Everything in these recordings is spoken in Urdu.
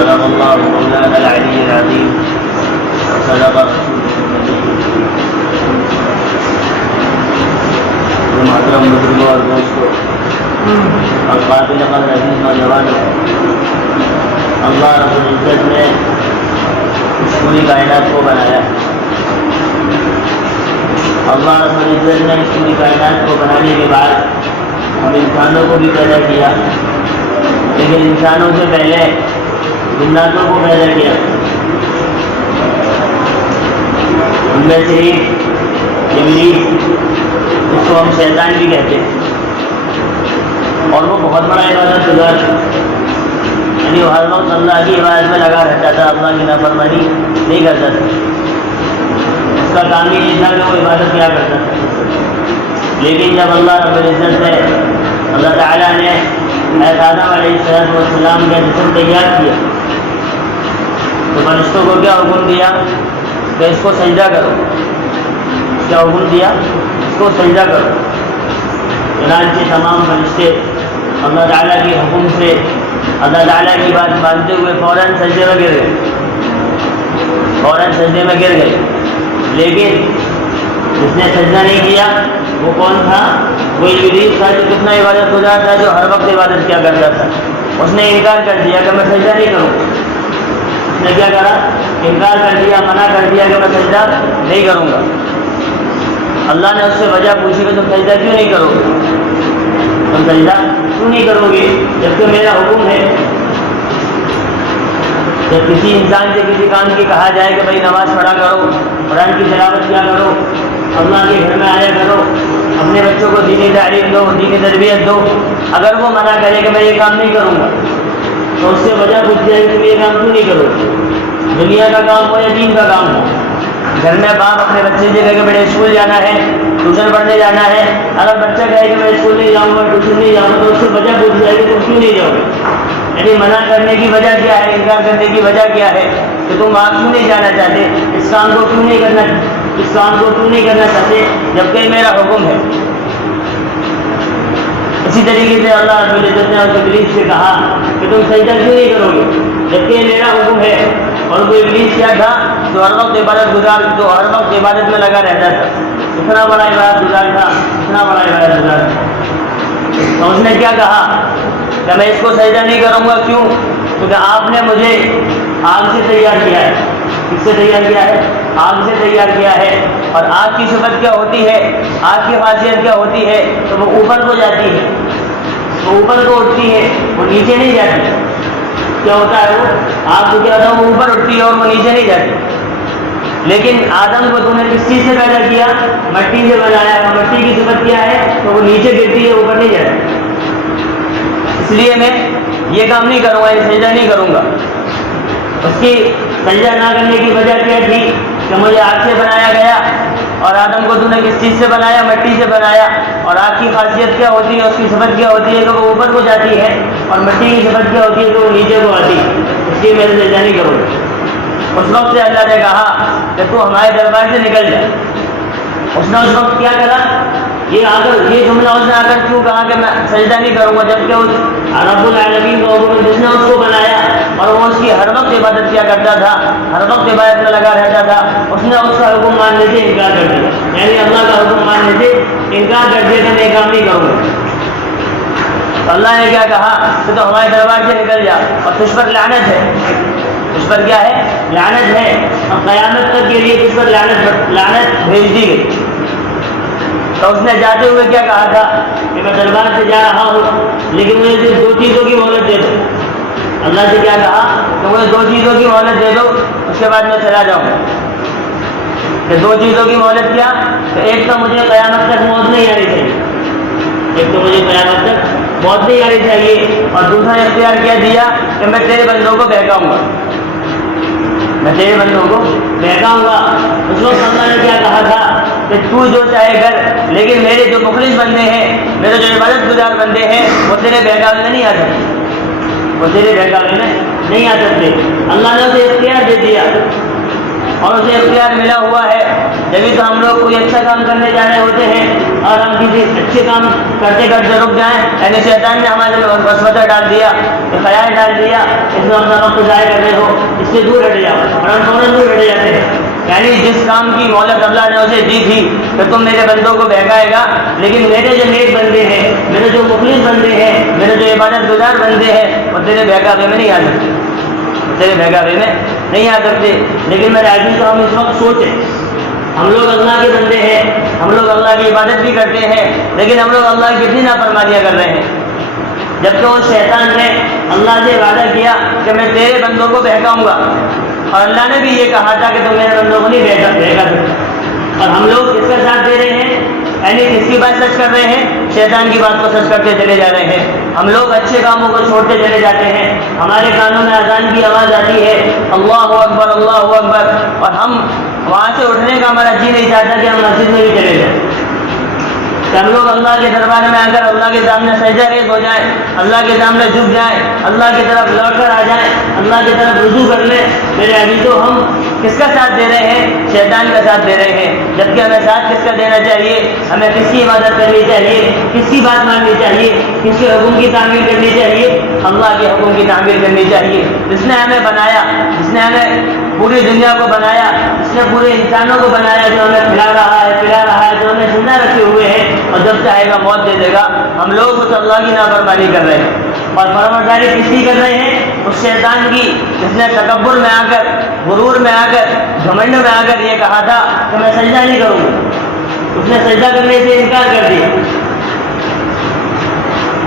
صدق الله مولانا العلي العظيم وصدق رسوله النبي الكريم۔ محترم بزرگوں اور دوستوں اور قابل قدر عزیز نوجوانوں، اللہ رب العزت نے اس پوری کائنات کو بنایا۔ اللہ رب العزت نے اس پوری کائنات کو بنانے کے بعد ہم انسانوں کو بھی پیدا کیا، لیکن انسانوں سے پہلے جناتوں کو پیدا کیا۔ ان میں سے ایک ابلیس، جس کو ہم شیطان بھی کہتے ہیں، اور وہ بہت بڑا عبادت گزار تھا، یعنی وہ ہر وقت اللہ کی عبادت میں لگا رہتا تھا، اللہ کی نافرمانی نہیں کرتا تھا۔ اس کا کام ہی یہ تھا کہ وہ عبادت کیا کرتا تھا۔ لیکن جب اللہ رب العزت نے، اللہ تعالیٰ نے آدم علیہ السلام کا جسم تیار کیا تو فرشتوں کو کیا حکم دیا کہ اس کو سجدہ کرو۔ کیا حکم دیا؟ اس کو سجدہ کرو۔ چنانچہ تمام فرشتے اللہ تعالیٰ کے حکم سے اللہ تعالیٰ کی بات مانتے ہوئے فوراً سجدے میں گر گئے، لیکن جس نے سجدہ نہیں کیا وہ کون تھا؟ وہ ابلیس تھا، جو کتنا عبادت گزار تھا، جو ہر وقت عبادت کیا کرتا تھا۔ اس نے انکار کر دیا کہ میں سجدہ نہیں کروں۔ اس نے کیا کرا؟ انکار کر دیا، منع کر دیا کہ میں سجدہ نہیں کروں گا۔ اللہ نے اس سے وجہ پوچھی کہ تم سجدہ کیوں نہیں کرو گے؟ تم سجدہ کیوں نہیں کرو گے جبکہ میرا حکم ہے؟ جب کسی انسان سے کسی کام کی کہا جائے کہ بھائی نماز پڑھا کرو، قرآن کی تلاوت کیا کرو، اللہ کے گھر میں آیا کرو، اپنے بچوں کو دینی تعلیم دو، دینی تربیت دو، اگر وہ منع کرے کہ میں یہ کام نہیں کروں گا تو اس سے وجہ پوچھ جائے کہ یہ کام کیوں نہیں کرو؟ دنیا کا کام ہو یا دین کا کام ہو، گھر میں باپ اپنے بچے سے کہے کہ بیٹے اسکول جانا ہے، ٹیوشن پڑھنے جانا ہے، اگر بچہ کہے کہ میں اسکول نہیں جاؤں گا، ٹیوشن نہیں جاؤں گا، تو اس سے وجہ پوچھ جائے کہ تم کیوں نہیں جاؤ گے؟ یعنی منع کرنے کی وجہ کیا ہے، انکار کرنے کی وجہ کیا ہے کہ تم آپ کیوں نہیں جانا چاہتے، اس کام کو کیوں نہیں کرنا چاہتے جبکہ میرا حکم ہے۔ اسی طریقے سے اللہ رب العزت نے اس ابلیس سے کہا کہ تم سجدہ کیوں نہیں کرو گے جبکہ میرا حکم ہے۔ اور وہ ابلیس کیا تھا؟ جو ہر وقت عبادت میں لگا رہتا تھا، اتنا بڑا عبادت گزار تھا۔ تو اس نے کیا کہا کہ میں اس کو سجدہ نہیں کروں گا۔ کیوں؟ کیونکہ آپ نے مجھے آگ سے تیار کیا ہے۔ کس سے تیار کیا ہے؟ آگ سے تیار کیا ہے۔ اور آگ کی صفت کیا ہوتی ہے، آگ کی خاصیت کیا ہوتی ہے؟ تو وہ اوپر کو جاتی ہے، وہ اوپر کو اٹھتی ہے، وہ نیچے نہیں جاتی۔ کیا ہوتا ہے؟ وہ آگ کو کیا ہوتا ہے؟ وہ اوپر اٹھتی ہے اور وہ نیچے نہیں جاتی۔ لیکن آدم کو تم نے کس چیز سے پیدا کیا؟ مٹی سے بنایا، اور مٹی کی صفت کیا ہے؟ تو وہ نیچے گرتی ہے، اوپر نہیں جاتی۔ اس لیے میں یہ کام نہیں کروں گا، یہ سجدہ نہیں کروں گا۔ اس کی سجدہ نہ کرنے کی وجہ کیا تھی کہ مجھے آگ سے بنایا گیا، اور آدم کو تو نے کس چیز سے بنایا؟ مٹی سے بنایا۔ اور آگ کی خاصیت کیا ہوتی ہے، اس کی صفت کیا ہوتی ہے کہ وہ اوپر کو جاتی ہے، اور مٹی کی صفت کیا ہوتی ہے کہ وہ نیچے کو آتی ہے۔ اس لیے میں سجدہ نہیں کروں گا۔ اس وقت سے اللہ نے کہا کہ تو ہمارے دربار سے نکل جا۔ اس نے اس وقت کیا کرا؟ یہ جملہ اس نے آ کر کیوں کہا کہ میں سجدہ نہیں کروں گا جبکہ اس رب العالمین کو جس نے اس کو بنایا اور وہ اس کی ہر وقت عبادت کیا کرتا تھا، ہر وقت عبادت میں لگا رہتا تھا، اس نے اس کا حکم ماننے سے انکار کر دیا، یعنی اللہ کا حکم ماننے سے انکار کر دیا کہ میں کام نہیں کروں گا۔ تو اللہ نے کیا کہا کہ تو ہمارے دربار سے نکل جا، اور تجھ پر لعنت ہے۔ تجھ پر کیا ہے؟ لعنت ہے، اور قیامت تک کے لیے تجھ پر لعنت بھیج دی گئی۔ تو اس نے جاتے ہوئے کیا کہا تھا کہ میں دربار سے جا رہا ہوں، لیکن مجھے صرف 2 چیزوں کی مہلت دے دو۔ اللہ سے کیا کہا کہ مجھے 2 چیزوں کی مہلت دے دو، اس کے بعد میں چلا جاؤں گا۔ کہ 2 چیزوں کی مہلت کیا؟ کہ ایک تو مجھے قیامت تک موت نہیں آنی چاہیے، اور دوسرا اختیار کیا دیا کہ میں تیرے بندوں کو بہکاؤں گا۔ اس وقت اللہ نے کیا کہا تھا کہ تو جو چاہے کر، لیکن میرے جو مخلص بندے ہیں، میرے جو عبادت گزار بندے ہیں، وہ تیرے بہکاوے میں نہیں آ سکتے۔ اللہ نے اسے اختیار دے دیا، اور اسے اختیار ملا ہوا ہے جبھی تو ہم لوگ کوئی اچھا کام کرنے جا رہے ہوتے ہیں اور ہم کسی اچھے کام کرتے کرتے رک جائیں، یعنی شیطان نے ہمارے لیے وسوسہ ڈال دیا، خیال ڈال دیا اس میں اپنا وقت ضائع کر رہے ہو، اس سے دور ہٹ جاؤ، اور ہم فوراً دور ہٹ جاتے ہیں۔ یعنی جس کام کی مہلت اللہ نے اسے دی تھی کہ تم میرے بندوں کو بہکائے گا، لیکن میرے جو نیک بندے ہیں، میرے جو مخلص بندے ہیں، میرے جو عبادت گزار بندے ہیں، وہ تیرے بہکاوے میں نہیں آ سکتے، تیرے بہکاوے میں نہیں آ سکتے۔ لیکن میرے عزیز کو ہم اس وقت سوچیں، ہم لوگ اللہ کے بندے ہیں، ہم لوگ اللہ کی عبادت بھی کرتے ہیں، لیکن ہم لوگ اللہ کی کتنی نافرمانیاں کر رہے ہیں۔ جبکہ اس شیطان نے اللہ سے وعدہ کیا کہ میں تیرے بندوں کو بہکاؤں گا، اور اللہ نے بھی یہ کہا تھا کہ تم میرے بندوں کو نہیں بہکا سکتے، اور ہم لوگ کس کا ساتھ دے رہے ہیں؟ یعنی کس کی بات سچ کر رہے ہیں؟ شیطان کی بات کو سچ کرتے چلے جا رہے ہیں۔ ہم لوگ اچھے کاموں کو چھوڑتے چلے جاتے ہیں، ہمارے کانوں میں اذان کی آواز آتی ہے، اللہ اکبر اللہ اکبر، اور ہم وہاں سے اٹھنے کا ہمارا جی نہیں چاہتا کہ ہم مسجد میں بھی چلے جائیں، کہ ہم لوگ اللہ کے دربار میں آ کر اللہ کے سامنے سجدہ ریز ہو جائیں، اللہ کے سامنے جھک جائیں، اللہ کی طرف لوٹ کر آ جائیں، اللہ کی طرف رجوع کر لیں۔ میرے عزیزو، ہم کس کا ساتھ دے رہے ہیں؟ شیطان کا ساتھ دے رہے ہیں۔ جبکہ ہمیں ساتھ کس کا دینا چاہیے؟ ہمیں کس کی عبادت کرنی چاہیے؟ کس کی بات ماننی چاہیے؟ کس کے حکم کی تعمیل کرنی چاہیے؟ اللہ کے حکم کی تعمیل کرنی چاہیے۔ جس نے ہمیں بنایا، جس نے ہمیں پوری دنیا کو بنایا، جس نے پورے انسانوں کو بنایا، جو ہمیں کھلا رہا ہے، پلا رہا ہے، جو ہمیں زندہ رکھے ہوئے ہیں، اور جب چاہے گا موت دے دے گا، ہم لوگ اس اللہ کی نافرمانی کر رہے ہیں۔ اور فرمانبرداری کس کی کر رہے ہیں؟ اس شیطان کی، جس نے تکبر میں آ کر، غرور میں آ کر، گھمنڈ میں آ کر یہ کہا تھا کہ میں سجدہ نہیں کروں گا، اس نے سجدہ کرنے سے انکار کر دیا۔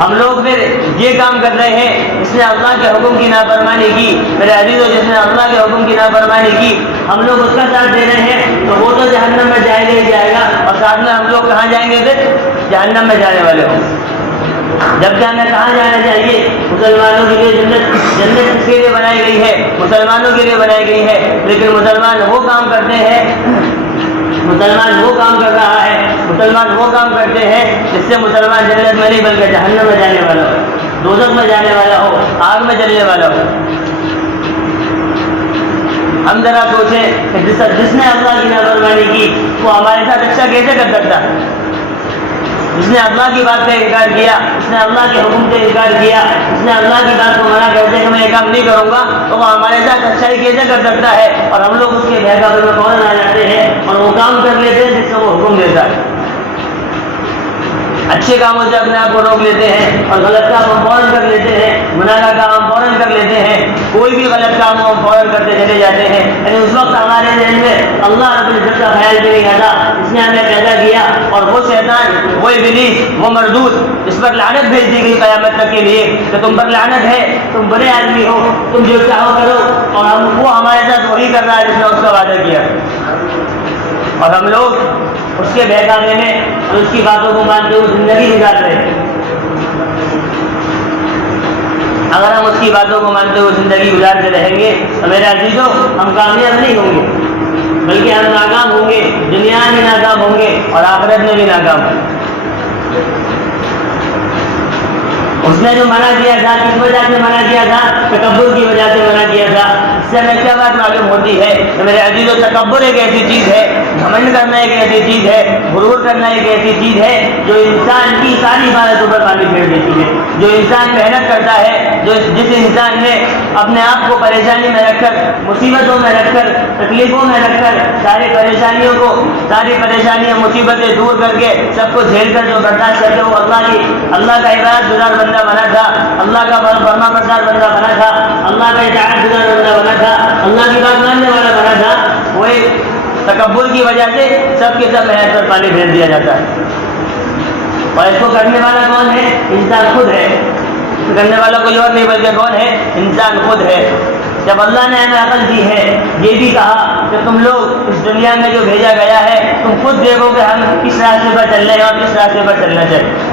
ہم لوگ پھر یہ کام کر رہے ہیں، جس نے اللہ کے حکم کی نافرمانی کی، میرے عزیزو، جس نے اللہ کے حکم کی نافرمانی کی، ہم لوگ اس کا ساتھ دے رہے ہیں، تو وہ تو جہنم میں جائے گا ہی جائے گا، اور ساتھ میں ہم لوگ کہاں جائیں گے؟ پھر جہنم میں جانے والے ہوں۔ جبکہ ہمیں کہاں جانا چاہیے؟ مسلمانوں کے لیے جنت کس کے لیے بنائی گئی ہے؟ مسلمانوں کے لیے بنائی گئی ہے، لیکن مسلمان وہ کام کرتے ہیں، مسلمان وہ کام کر رہا ہے، مسلمان وہ کام کرتے ہیں جس سے مسلمان جنت میں نہیں بلکہ جہنم میں جانے والا ہو، دوزخ میں جانے والا ہو، آگ میں جلنے والا ہو۔ ہم ذرا سوچیں کہ جس نے اللہ کی نافرمانی کی، وہ ہمارے ساتھ اچھا کیسے کر سکتا ہے؟ جس نے اللہ کی بات کا انکار کیا، جس نے اللہ کے حکم کا انکار کیا، جس نے اللہ کی بات کو منع کرتے کہ میں یہ کام نہیں کروں گا، تو وہ ہمارے ساتھ اچھائی کیسے کر سکتا ہے؟ اور ہم لوگ اس کے بہکاوے میں فوراً آ جاتے ہیں اور وہ کام کر لیتے ہیں جس سے وہ حکم دیتا ہے۔ اچھے کاموں سے اپنے آپ کو روک لیتے ہیں اور غلط کام ہم فوراً کر لیتے ہیں، گناہ کا کام ہم فوراً کر لیتے ہیں، کوئی بھی غلط کام ہم فوراً کرتے چلے جاتے ہیں۔ یعنی اس وقت ہمارے ذہن میں اللہ رب العزت کا خیال بھی نہیں آتا، اس نے ہمیں پیدا کیا، اور وہ شیطان، وہ ابلیس، وہ مردود، اس پر لعنت بھیج دی گئی قیامت تک کے لیے کہ تم پر لعنت ہے، تم بڑے آدمی ہو، تم جو چاہو کرو، اور وہ ہمارے ساتھ وہی کر رہا ہے جس نے اس کا وعدہ کیا، اور ہم لوگ اس کے بہکاوے میں اور اس کی باتوں کو مانتے ہوئے زندگی گزار رہے ہیں۔ اگر ہم اس کی باتوں کو مانتے ہوئے زندگی گزارتے رہیں گے تو میرے عزیزوں، ہم کامیاب نہیں ہوں گے، بلکہ ہم ناکام ہوں گے، دنیا میں ناکام ہوں گے اور آخرت میں بھی ناکام ہوں گے۔ اس نے جو منع کیا تھا، کس وجہ سے منع کیا تھا؟ تکبر کی وجہ سے منع کیا تھا۔ اس سے ہمیں کیا بات معلوم ہوتی ہے کہ میرے عزیزو، تکبر ایک ایسی چیز ہے، گھمنڈ کرنا ایک ایسی چیز ہے، غرور کرنا ایک ایسی چیز ہے جو انسان کی ساری عبادتوں پر پانی پھیر دیتی ہے۔ جو انسان محنت کرتا ہے، جس انسان نے اپنے آپ کو پریشانی میں رکھ کر، مصیبتوں میں رکھ کر، تکلیفوں میں رکھ کر، ساری پریشانیاں مصیبتیں دور کر کے، سب کو جھیل کر جو برداشت کر کے وہ اللہ کا عبادت گزار بندہ بنا تھا، اللہ کا فرما بردار بندہ بنا تھا، اللہ کا اطاعت گزار بندہ بنا تھا، اللہ کی بات ماننے والا بنا تھا، وہ ایک تکبر کی وجہ سے سب کے سب محنت پر پانی پھیر دیا جاتا ہے۔ اور اس کو کرنے والا کون ہے؟ انسان خود ہے۔ کرنے والا کوئی اور نہیں بلکہ کون ہے؟ انسان خود ہے۔ جب اللہ نے ہمیں عقل دی ہے، یہ بھی کہا کہ تم لوگ اس دنیا میں جو بھیجا گیا ہے، تم خود دیکھو کہ ہم کس راستے پر چل رہے ہیں اور کس راستے پر چلنا چاہیے۔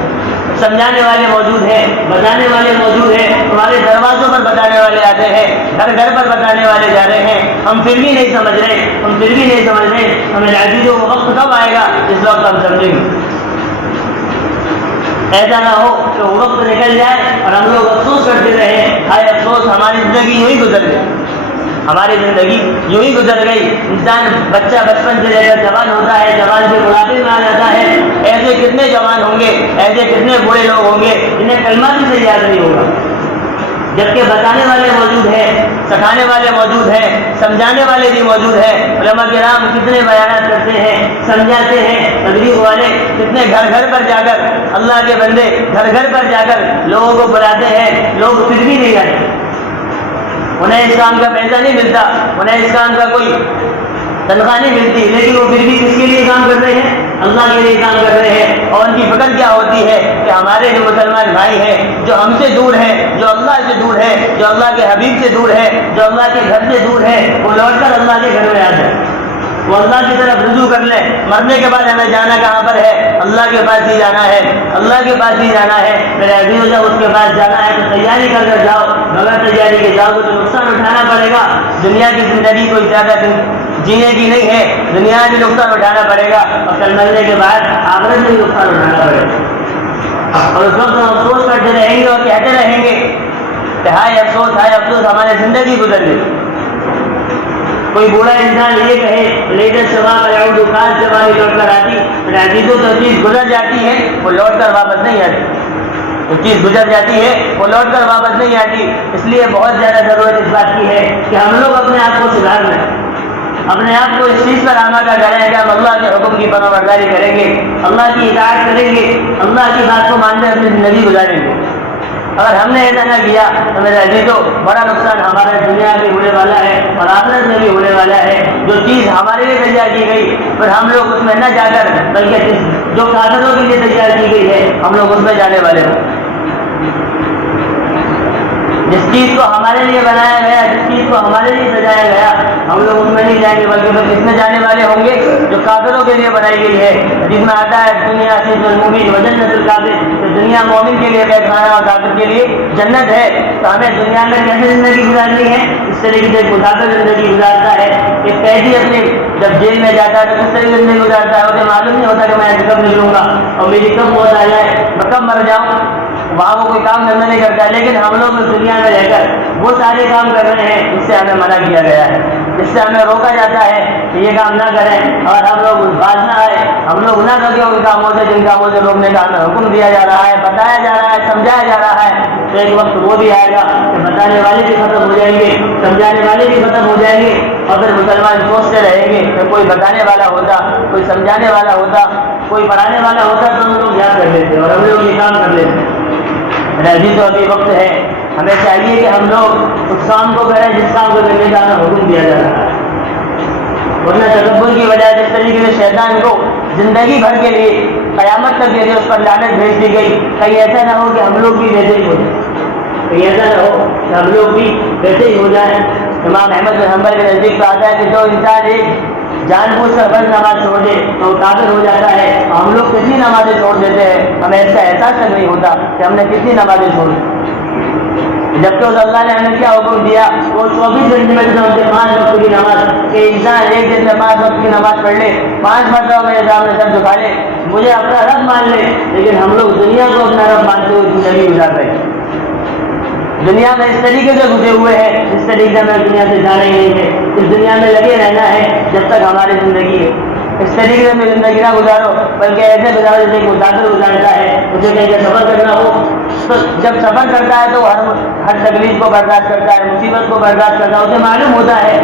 سمجھانے والے موجود ہیں، بتانے والے موجود ہیں، تمہارے دروازوں پر بتانے والے آتے ہیں، گھر گھر پر بتانے والے جا رہے ہیں، ہم پھر بھی نہیں سمجھ رہے، ہمیں عزیزوں کو وقت کب آئے گا اس وقت ہم سمجھیں گے۔ ایسا نہ ہو کہ وہ وقت نکل جائے اور ہم لوگ افسوس کرتے رہیں، ہائے افسوس ہماری زندگی یوں ہی گزر گئی، ہماری زندگی یوں ہی گزر گئی. انسان بچہ بچپن سے لے کر جوان ہوتا ہے, جوان سے بڑھاپے میں آ جاتا ہے. ایسے کتنے جوان ہوں گے, ایسے کتنے بوڑھے لوگ ہوں گے جنہیں کلمہ بھی صحیح یاد نہیں ہوگا, جبکہ بتانے والے موجود ہیں, سکھانے والے موجود ہیں, سمجھانے والے بھی موجود ہیں. علماء کرام کتنے بیانات کرتے ہیں, سمجھاتے ہیں. تبلیغ والے کتنے گھر گھر پر جا کر, اللہ کے بندے گھر گھر پر جا کر لوگوں کو بلاتے ہیں, لوگ پھر بھی نہیں آتے. انہیں اس کام کا پیسہ نہیں ملتا, انہیں اس کام کا کوئی تنخواہ نہیں ملتی, لیکن وہ پھر بھی کس کے لیے کام کر رہے ہیں؟ اللہ کے لیے کام کر رہے ہیں. اور ان کی فکر کیا ہوتی ہے کہ ہمارے جو مسلمان بھائی ہیں, جو ہم سے دور ہیں, جو اللہ سے دور ہے, جو اللہ کے حبیب سے دور ہے, جو اللہ کے گھر سے دور ہے, وہ لوٹ کر اللہ کے گھر میں آ جائے, وہ اللہ کی طرف رجوع کر لیں. مرنے کے بعد ہمیں جانا کہاں پر ہے؟ اللہ کے پاس ہی جانا ہے, اللہ کے پاس ہی جانا ہے. میرے عزیز جب اس کے پاس جانا ہے تو تیاری کر کر جاؤ. بغیر تیاری کے جاؤ گے تو نقصان اٹھانا پڑے گا. دنیا کی زندگی کوئی زیادہ جینے کی نہیں ہے, دنیا میں بھی نقصان اٹھانا پڑے گا, اور کل مرنے کے بعد آخرت میں بھی نقصان اٹھانا پڑے گا. اور اس وقت ہم افسوس کرتے رہیں گے اور کہتے رہیں گے کہ ہائے افسوس ہماری زندگی گزر گئی. کوئی بوڑھا انسان یہ کہے لیٹر شباب اراؤنڈ کاش جوانی لوٹ کر آتی, عزیزوں تو چیز گزر جاتی ہے, وہ لوٹ کر واپس نہیں آتی. وہ چیز گزر جاتی ہے, وہ لوٹ کر واپس نہیں آتی. اس لیے بہت زیادہ ضرورت اس بات کی ہے کہ ہم لوگ اپنے آپ کو سدھار لیں, اپنے آپ کو اس چیز پر آمادہ کریں کہ ہم اللہ کے حکم کی فرمانبرداری کریں گے, اللہ کی اطاعت کریں گے, اللہ کی بات کو مانتے اپنی زندگی گزاریں گے. اگر ہم نے ایسا نہ کیا تو میرے عزیزوں بڑا نقصان ہمارے دنیا میں ہونے والا ہے اور آخرت میں بھی ہونے والا ہے. جو چیز ہمارے لیے تیار کی گئی پھر ہم لوگ اس میں نہ جا کر, بلکہ جو کافروں کے لیے تیار کی گئی ہے ہم لوگ اس میں جانے والے ہوں. جس چیز کو ہمارے لیے بنایا گیا, جس چیز کو ہمارے لیے سجایا گیا, ہم لوگ اس میں نہیں جائیں گے, بلکہ پھر اس میں جانے والے ہوں گے جو کافروں کے لیے بنائی گئی ہے. جس میں آتا ہے دنیا صرف المومن وجنت الکافر, تو دنیا مومن کے لیے قید خانہ اور کافر کے لیے جنت ہے. تو ہمیں دنیا میں کیسے زندگی گزارنی ہے؟ اس طریقے سے مسافر زندگی گزارتا ہے. ایک قیدی اپنی جب جیل میں جاتا ہے تو کس طریقے سے زندگی گزارتا ہے؟ اسے معلوم نہیں ہوتا کہ میں کب نکلوں گا اور میری کب موت آ جائے, میں کب مر جاؤں. وہاں وہ کوئی کام کرنا نہیں کرتا, لیکن ہم لوگ اس دنیا میں رہ کر وہ سارے کام کر رہے ہیں جس سے ہمیں منع کیا گیا ہے, جس سے ہمیں روکا جاتا ہے کہ یہ کام نہ کریں. اور ہم لوگ باز نہ آئے, ہم لوگ نہ کریں ان کاموں سے جن کاموں سے روکنے کا ہمیں حکم دیا جا رہا ہے, بتایا جا رہا ہے, سمجھایا جا رہا ہے. تو ایک وقت وہ بھی آئے گا کہ بتانے والے بھی ختم ہو جائیں گے, سمجھانے والے بھی ختم ہو جائیں گے, اور پھر مسلمان سوچتے رہیں گے کہ کوئی بتانے والا ہوتا, کوئی سمجھانے والا ہوتا, کوئی پڑھانے والا ہوتا تو ہم لوگ یاد کر لیتے اور ہم لوگ یہ کام کر لیتے. عزیز تو ابھی وقت ہے, ہمیں چاہیے کہ ہم لوگ اس کام کو کریں جس کام کو کرنے کا ہمیں حکم دیا جا رہا ہے. ورنہ تکبر کی وجہ سے اس طریقے سے شیطان کو زندگی بھر کے لیے, قیامت تک کے لیے اس پر لعنت بھیج دی گئی. کہیں ایسا نہ ہو کہ ہم لوگ بھی ویسے ہی ہو جائیں, کہیں ایسا نہ ہو کہ ہم لوگ بھی ویسے ہی ہو جائیں. امام احمد بن حنبل کے نزدیک تو آتا ہے کہ جو انسان ایک جان بوجھ کر فرض نماز چھوڑ دے تو وہ کافر ہو جاتا ہے. ہم لوگ کتنی نمازیں چھوڑ دیتے ہیں, ہمیں اس کا احساس تک نہیں ہوتا کہ ہم نے کتنی نمازیں چھوڑ دی. جبکہ اس اللہ نے ہمیں کیا حکم دیا, وہ 24 گھنٹے میں سے 5 وقت کی نماز, کہ انسان ایک دن میں 5 وقت کی نماز پڑھ لے, 5 مرتبہ میرے سامنے سر جھکا لے, مجھے اپنا رب مان لے. لیکن ہم لوگ دنیا کو اپنا رب مانتے ہوئے زندگی گزار رہے ہیں. دنیا میں اس طریقے سے گھسے ہوئے ہیں جس طریقے میں دنیا سے جانا ہی نہیں ہے. اس دنیا میں لگے رہنا ہے جب تک ہماری زندگی ہے. اس طریقے سے میں زندگی نہ گزارو, بلکہ ایسے گزارو جیسے کہ مسافر گزارتا ہے. اسے کہیں کہ سفر کرنا ہو تو جب سفر کرتا ہے تو ہر تکلیف کو برداشت کرتا ہے, مصیبت کو برداشت کرتا ہے. اسے معلوم ہوتا ہے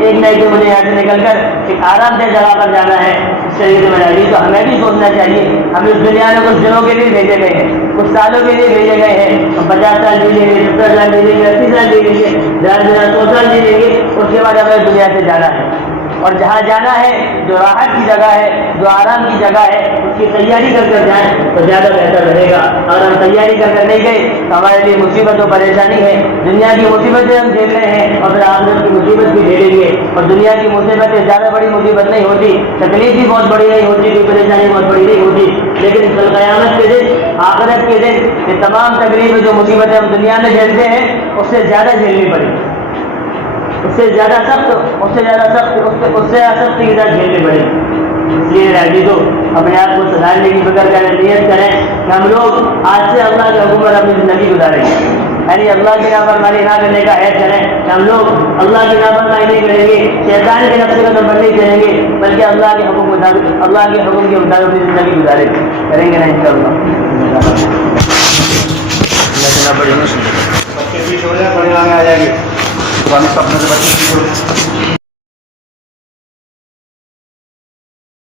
ایک نہ ایک مجھے یہاں سے نکل کر ایک آرام دہ جگہ پر جانا ہے. اس طریقے سے میں تو ہمیں بھی سوچنا چاہیے, ہم اس دنیا میں کچھ دنوں کے لیے بھیجے گئے ہیں, کچھ سالوں کے لیے بھیجے گئے ہیں. ہم 50 سال جی لیں گے, 70 سال جی لیں گے, 80 سال جی لیں گے, 100 سال جی لیں گے. اس کے بعد ہمیں دنیا سے جانا ہے. اور جہاں جانا ہے جو راحت کی جگہ ہے, جو آرام کی جگہ ہے, اس کی تیاری کر کر جائیں تو زیادہ بہتر رہے گا. اگر ہم تیاری کر کر نہیں گئے تو ہمارے لیے مصیبت و پریشانی ہے. دنیا کی مصیبتیں ہم جھیل رہے ہیں اور پھر آخرت کی مصیبت بھی جھیلیں گے. اور دنیا کی مصیبتیں زیادہ بڑی مصیبت نہیں ہوتی, تکلیف بھی بہت بڑی نہیں ہوتی, کوئی پریشانی بہت بڑی نہیں ہوتی. لیکن کل قیامت کے دن, آخرت کے دن, یہ تمام تکلیفیں جو مصیبتیں ہم دنیا میں جھیلتے ہیں اس سے زیادہ جھیلنی پڑے, اس سے زیادہ سخت, اس سے زیادہ سخت, اس سے سخت کی طرح جھیلنی پڑے. اس لیے عزیزو اپنے آپ کو سدھارنے کی فکر کریں, نیت کریں کہ ہم لوگ آج سے اللہ کے حکم پر اپنی زندگی گزاریں گے. یعنی اللہ کی نافرمانی نہ کرنے کا عہد کریں کہ ہم لوگ اللہ کی نافرمانی نہیں کریں گے، شیطان کے نفس قدم پر نہیں چلیں گے، بلکہ اللہ کے حکم مطابق، اللہ کے حکم کے مطابق اپنی زندگی گزاریں کریں گے نا انشاءاللہ۔ بچے پیچھے ہو جائیں، بڑے آگے آ جائیں گے، تو ہم سب میں سے بچے پیچھے ہو جائیں۔